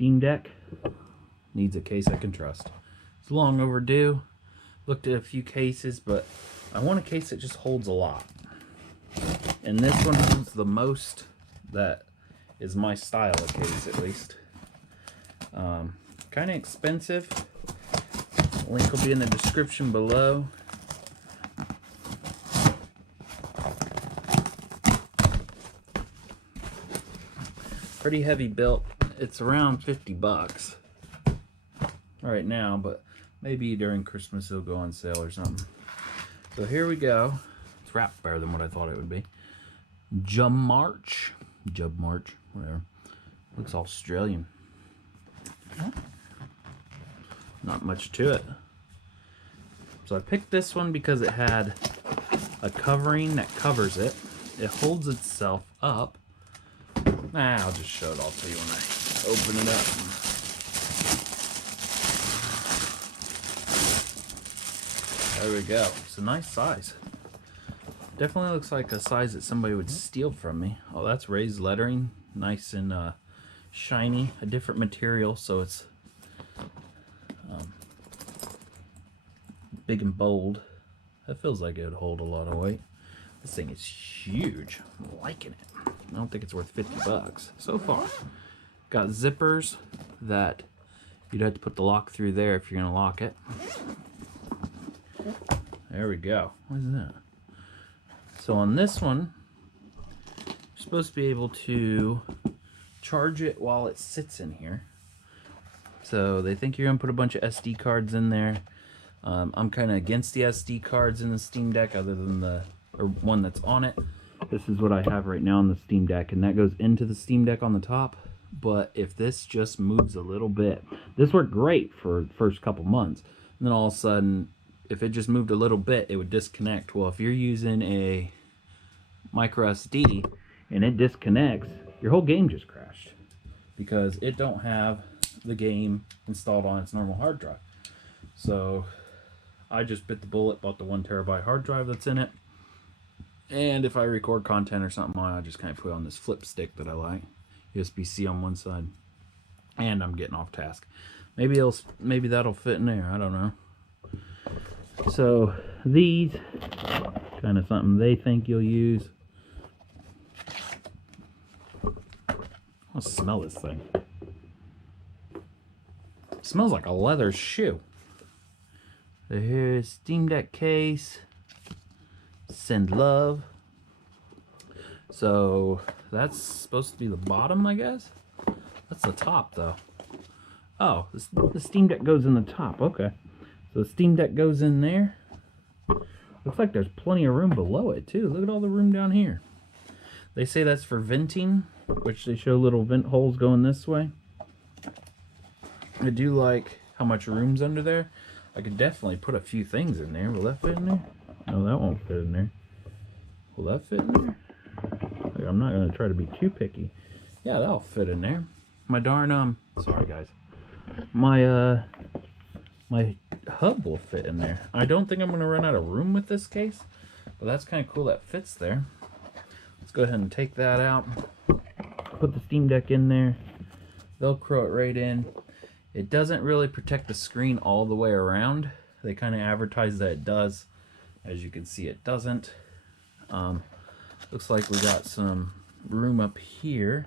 Steam Deck needs a case I can trust. It's long overdue. Looked at a few cases, but I want a case that just holds a lot. And this one holds the most that is my style of case, at least. Kind of expensive. Link will be in the description below. Pretty heavy built. It's around 50 bucks right now, but maybe during Christmas it'll go on sale or something. So here we go. It's wrapped better than what I thought it would be. JUBMACH, whatever. Looks Australian. Not much to it. So I picked this one because it had a covering that covers it. It holds itself up. I'll just show it all to you when I open it up. There we go. It's a nice size. Definitely looks like a size that somebody would steal from me. Oh, that's raised lettering. Nice and shiny. A different material, so it's big and bold. That feels like it would hold a lot of weight. This thing is huge. I'm liking it. I don't think it's worth 50 bucks so far. Got zippers that you'd have to put the lock through there if you're gonna lock it. There we go. What is that? So on this one, you're supposed to be able to charge it while it sits in here. So they think you're gonna put a bunch of SD cards in there. I'm kind of against the SD cards in the Steam Deck, other than the one that's on it. This is what I have right now on the Steam Deck, and that goes into the Steam Deck on the top. But if this just moves a little bit, this worked great for the first couple months, and then all of a sudden, if it just moved a little bit, it would disconnect. Well, if you're using a micro SD and it disconnects, your whole game just crashed because it don't have the game installed on its normal hard drive. So I just bit the bullet, bought the 1 terabyte hard drive that's in it. And if I record content or something on it, I just kind of put on this flip stick that I like. USB-C on one side. And I'm getting off task. Maybe that'll fit in there. I don't know. So these, kind of something they think you'll use. Let's smell this thing. It smells like a leather shoe. So here's Steam Deck case. Send love. So that's supposed to be the bottom, I guess. That's the top, though. Oh, the Steam Deck goes in the top. Okay. So the Steam Deck goes in there. Looks like there's plenty of room below it, too. Look at all the room down here. They say that's for venting, which they show little vent holes going this way. I do like how much room's under there. I could definitely put a few things in there. Will that fit in there? No, that won't fit in there. Will that fit in there? Like, I'm not going to try to be too picky. Yeah, that'll fit in there. My darn, sorry guys. My hub will fit in there. I don't think I'm going to run out of room with this case, but that's kind of cool that fits there. Let's go ahead and take that out. Put the Steam Deck in there. Velcro it right in. It doesn't really protect the screen all the way around. They kind of advertise that it does. As you can see, it doesn't. Looks like we got some room up here.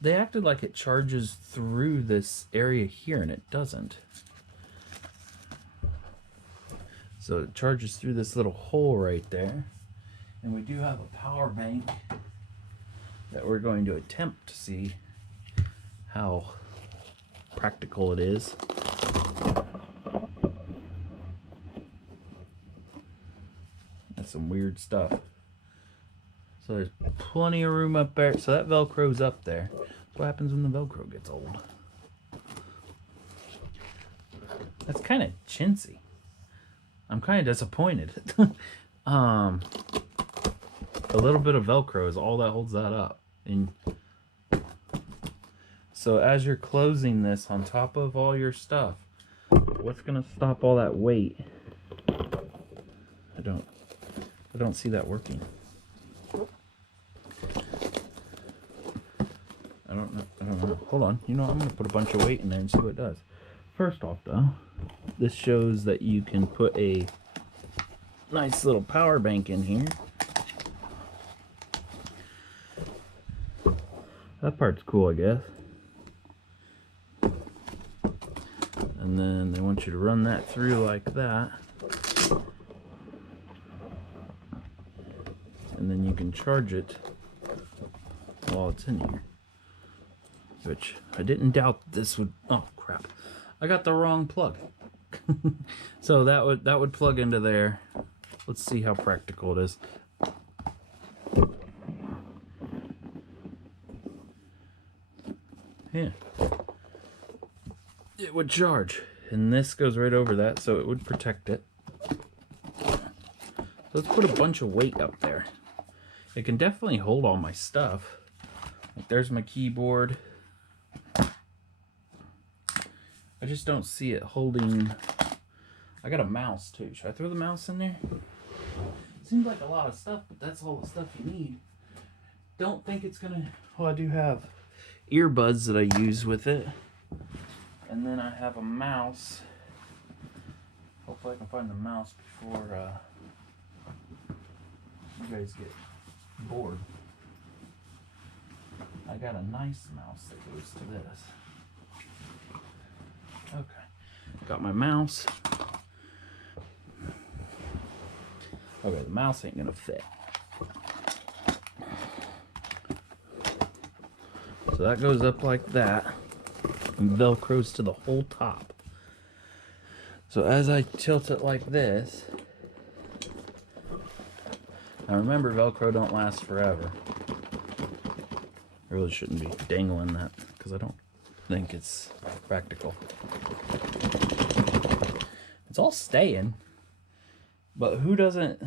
They acted like it charges through this area here, and it doesn't. So it charges through this little hole right there. And we do have a power bank that we're going to attempt to see how practical it is. That's some weird stuff. So there's plenty of room up there. So that Velcro's up there. What happens when the Velcro gets old? That's kind of chintzy. I'm kind of disappointed. A little bit of Velcro is all that holds that up. And so as you're closing this on top of all your stuff, what's gonna stop all that weight? I don't see that working. I don't don't know. Hold on. You know, I'm going to put a bunch of weight in there and see what it does. First off, though, this shows that you can put a nice little power bank in here. That part's cool, I guess. And then they want you to run that through like that. And then you can charge it while it's in here. Which I didn't doubt this would. Oh crap! I got the wrong plug. So that would plug into there. Let's see how practical it is. Yeah, it would charge, and this goes right over that, so it would protect it. So let's put a bunch of weight up there. It can definitely hold all my stuff. Like there's my keyboard. I just don't see it holding. I got a mouse too. Should I throw the mouse in there? Seems like a lot of stuff, but that's all the stuff you need. Don't think it's gonna. Well, I do have earbuds that I use with it, and then I have a mouse. Hopefully I can find the mouse before you guys get bored. I got a nice mouse that goes to this. Okay, got my mouse. Okay, the mouse ain't gonna fit. So that goes up like that and velcros to the whole top. So as I tilt it like this, now remember, Velcro don't last forever. I really shouldn't be dangling that because I don't think it's practical. It's all staying, but who doesn't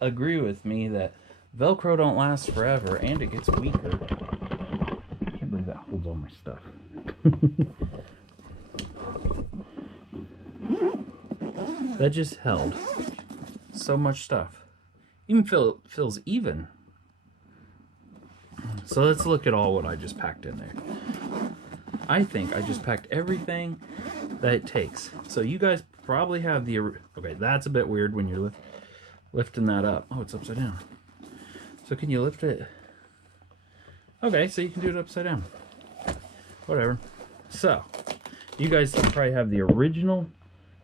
agree with me that Velcro don't last forever and it gets weaker? I can't believe that holds all my stuff. That just held so much stuff. Even feels even. So let's look at all what I just packed in there. I think I just packed everything that it takes. So you guys probably have the... Okay, that's a bit weird when you're lifting that up. Oh, it's upside down. So can you lift it? Okay, so you can do it upside down. Whatever. So, you guys probably have the original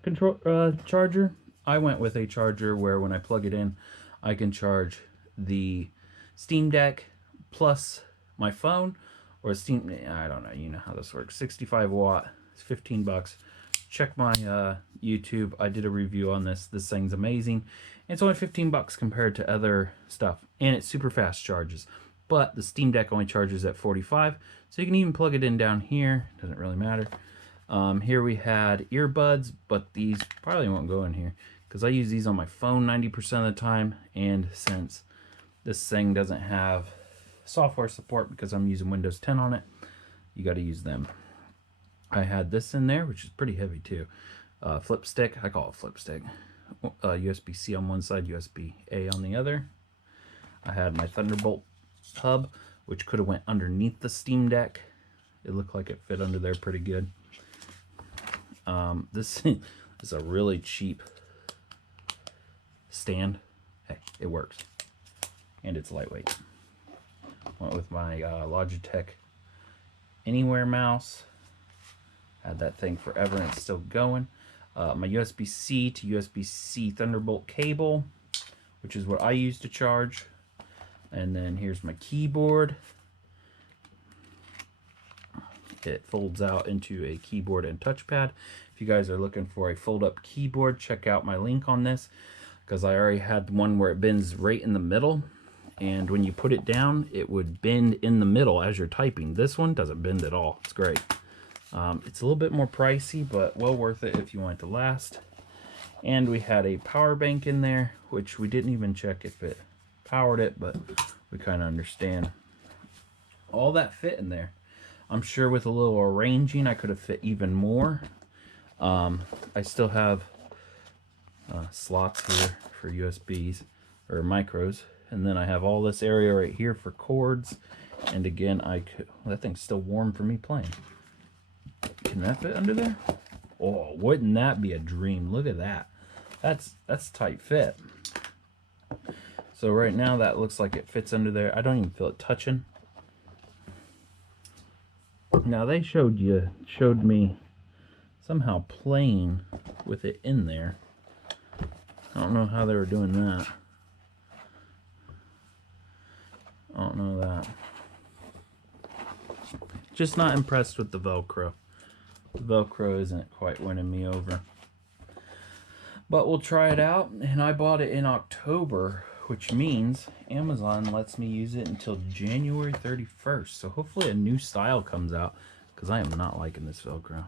control charger. I went with a charger where when I plug it in, I can charge the Steam Deck plus my phone, or Steam, I don't know, you know how this works. 65 watt, it's 15 bucks. Check my YouTube. I did a review on this. This thing's amazing. It's only 15 bucks compared to other stuff, and it's super fast charges. But the Steam Deck only charges at 45, so you can even plug it in down here. Doesn't really matter. Here we had earbuds, but these probably won't go in here because I use these on my phone 90% of the time, and since this thing doesn't have software support because I'm using Windows 10 on it, you got to use them. I had this in there, which is pretty heavy too. Flip stick, I call it flip stick. USB-C on one side, USB-A on the other. I had my Thunderbolt hub, which could have went underneath the Steam Deck. It looked like it fit under there pretty good. This is a really cheap stand. Hey, it works. And it's lightweight. Went with my Logitech Anywhere mouse. Had that thing forever and it's still going. My USB-C to USB-C Thunderbolt cable, which is what I use to charge. And then here's my keyboard. It folds out into a keyboard and touchpad. If you guys are looking for a fold-up keyboard, check out my link on this, because I already had one where it bends right in the middle, and when you put it down, it would bend in the middle as you're typing. This one doesn't bend at all. It's great. It's a little bit more pricey, but well worth it if you want it to last. And we had a power bank in there, which we didn't even check if it powered it, but we kind of understand. All that fit in there. I'm sure with a little arranging I could have fit even more. I still have slots here for USBs or micros, And then I have all this area right here for cords. And again, that thing's still warm for me playing. Can that fit under there? Oh, wouldn't that be a dream? Look at that. That's tight fit. So right now that looks like it fits under there. I don't even feel it touching. Now they showed me somehow playing with it in there. I don't know how they were doing that. I don't know that. Just not impressed with the Velcro. The Velcro isn't quite winning me over. But we'll try it out. And I bought it in October, which means Amazon lets me use it until January 31st. So hopefully a new style comes out, because I am not liking this Velcro.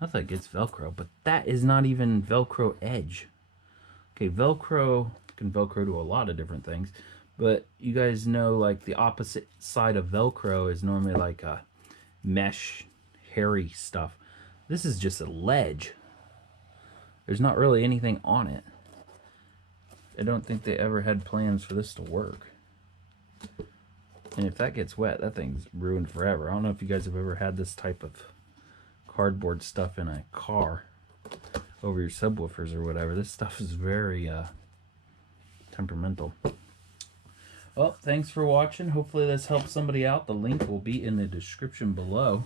Not that it's Velcro, but that is not even Velcro edge. Okay, Velcro can Velcro to a lot of different things, but you guys know, like, the opposite side of Velcro is normally like a mesh, hairy stuff. This is just a ledge. There's not really anything on it. I don't think they ever had plans for this to work. And if that gets wet, that thing's ruined forever. I don't know if you guys have ever had this type of cardboard stuff in a car over your subwoofers or whatever. This stuff is very temperamental. Well, thanks for watching. Hopefully this helps somebody out. The link will be in the description below.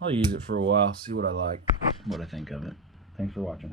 I'll use it for a while, see what I like, what I think of it. Thanks for watching.